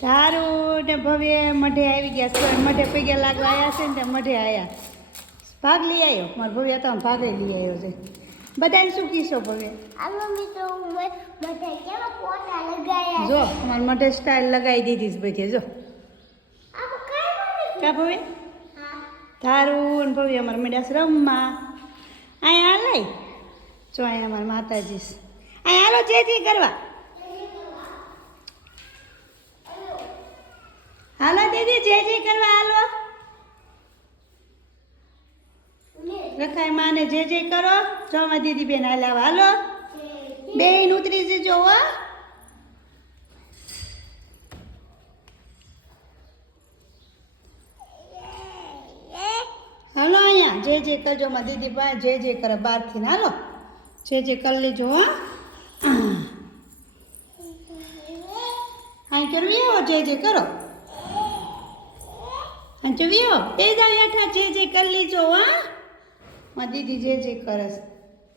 તારું ને ભવ્ય મઢે આવી ગયા છે. મઢે પૈયા લાગવા આવ્યા છે ને ત્યાં મઢે આવ્યા. ભાગ લઈ આવ્યો મારો ભવ્ય તો ભાગ લઈ આવ્યો છે. બધાને શું કીશો ભવ્ય? જો મારા મઢે સ્ટાઇલ લગાવી દીધી છે બધી. જો કા ભવ્ય તારું ને ભવ્ય અમારા મેળા રમવા અહીંયા હાલાય. જો અહીંયા અમારા માતાજી છે. અહીંયા હાલો જે કરવા. હાલો દીદી જે કરવા હાલો. રખાય માને જે કરો. જો માં દીદી બેન હાલાવા હાલો. બેન ઉતરી જજો હો. હાલો અહીંયા જે કરજો માં દીદી પાસે જે કરે બહારથી ને હાલો. જે કરી લેજો હો. અહીં કરવી આવો જે કરો. જોયો તે જ હેઠા જે કરી લીજો હા. માં દીદી જે કરે છે.